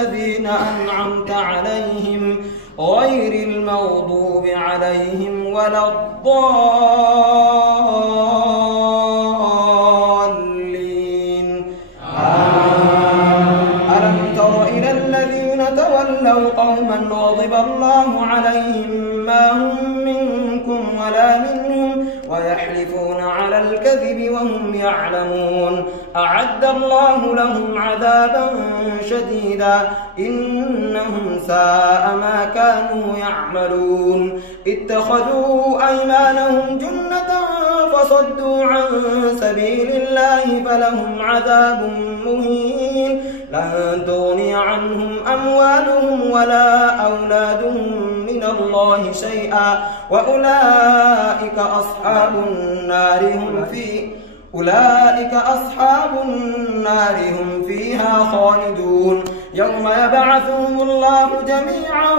الذين أنعمت عليهم غير المغضوب عليهم ولا الضالين. ألم تر إلى الذين تولوا قوما غضب الله عليهم ما هم منكم ولا منهم ويحلفون على الكذب وهم يعلمون. أعد الله لهم عذابا شديدا إنهم ساء ما كانوا يعملون. اتخذوا أيمانهم جنة فصدوا عن سبيل الله فلهم عذاب مهين. لن تغني عنهم أموالهم ولا أولادهم من الله شيئا وأولئك أصحاب النار هم فيها خالدون. يوم يبعثهم الله جميعا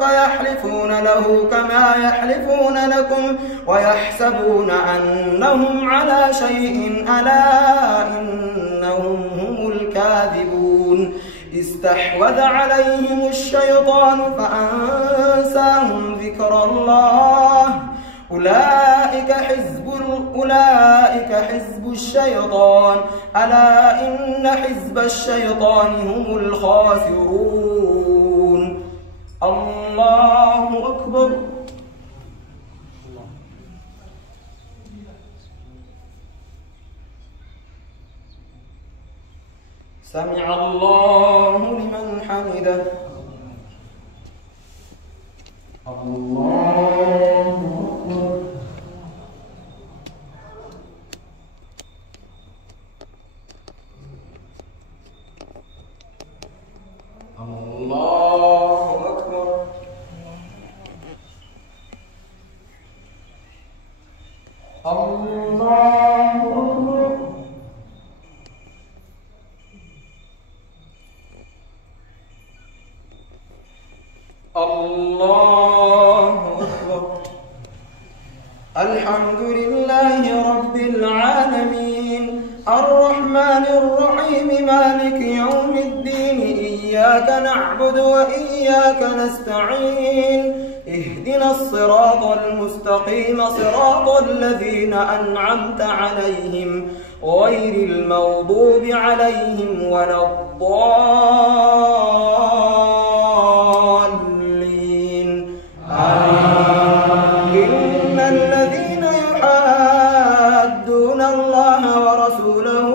فيحلفون له كما يحلفون لكم ويحسبون أنهم على شيء ألا إنهم هم الكاذبون. استحوذ عليهم الشيطان فأنساهم ذكر الله أولئك حزب الشيطان ألا إن حزب الشيطان هم الخاسرون. الله أكبر. سمع الله لمن حمده. الله أكبر. الله أكبر. الله أكبر. الله أكبر. الحمد لله رب العالمين الرحمن الرحيم مالك يوم الدين إياك نعبد وإياك نستعين اهدنا الصراط المستقيم صراط الذين أنعمت عليهم غير المغضوب عليهم ولا الضالين. إن الذين يحادون الله ورسوله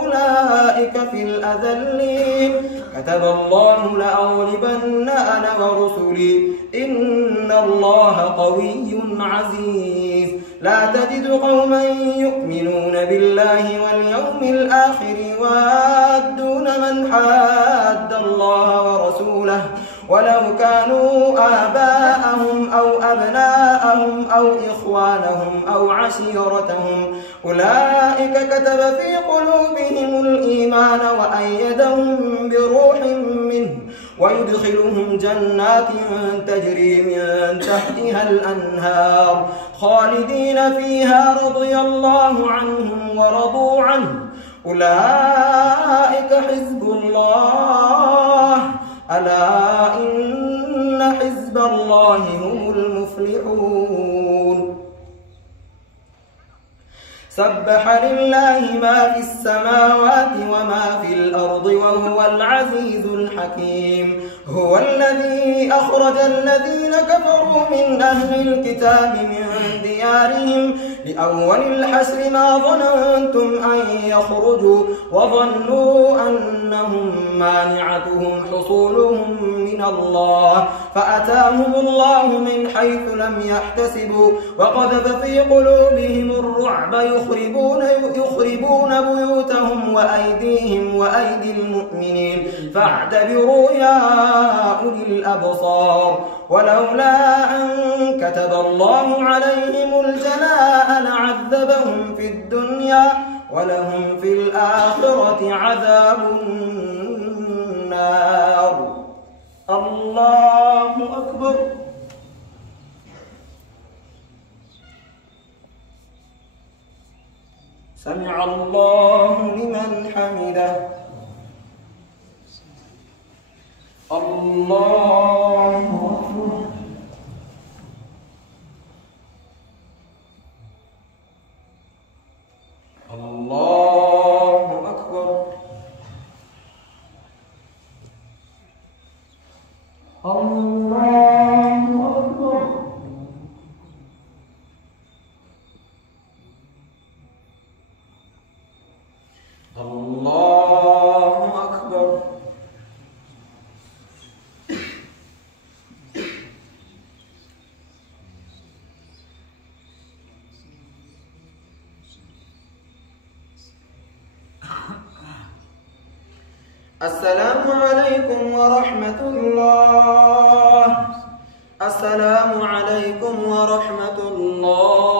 أولئك في الأذلين. كتب الله لأغلبن أنا ورسلي إن الله قوي عزيز. لا تجد قوما يؤمنون بالله واليوم الآخر يوادون من حاد الله ورسوله ولو كانوا آباءهم أو أبناءهم أو إخوانهم أو عشيرتهم أولئك كتب في قلوبهم الإيمان وأيدهم بروح منه ويدخلهم جنات تجري من تحتها الأنهار خالدين فيها رضي الله عنهم ورضوا عنه أولئك حزب الله ألا إن حزب الله هم المفلحون. سبح لله ما في السماوات وما في الأرض وهو العزيز الحكيم. هو الذي أخرج الذين كفروا من أهل الكتاب من ديارهم لأول الحشر ما ظننتم أن يخرجوا وظنوا أنهم مانعتهم حصولهم من الله فأتاهم الله من حيث لم يحتسبوا وقذف في قلوبهم الرعب يخربون بيوتهم وأيديهم وأيدي المؤمنين فاعتبروا يا أولي الأبصار. ولولا أن كتب الله عليهم الجلاء لعذبهم في الدنيا ولهم في الآخرة عذاب النار. الله أكبر. سمع الله لمن حمده. الله أكبر. الله أكبر. الله أكبر. الله أكبر. السلام عليكم ورحمة الله. السلام عليكم ورحمة الله.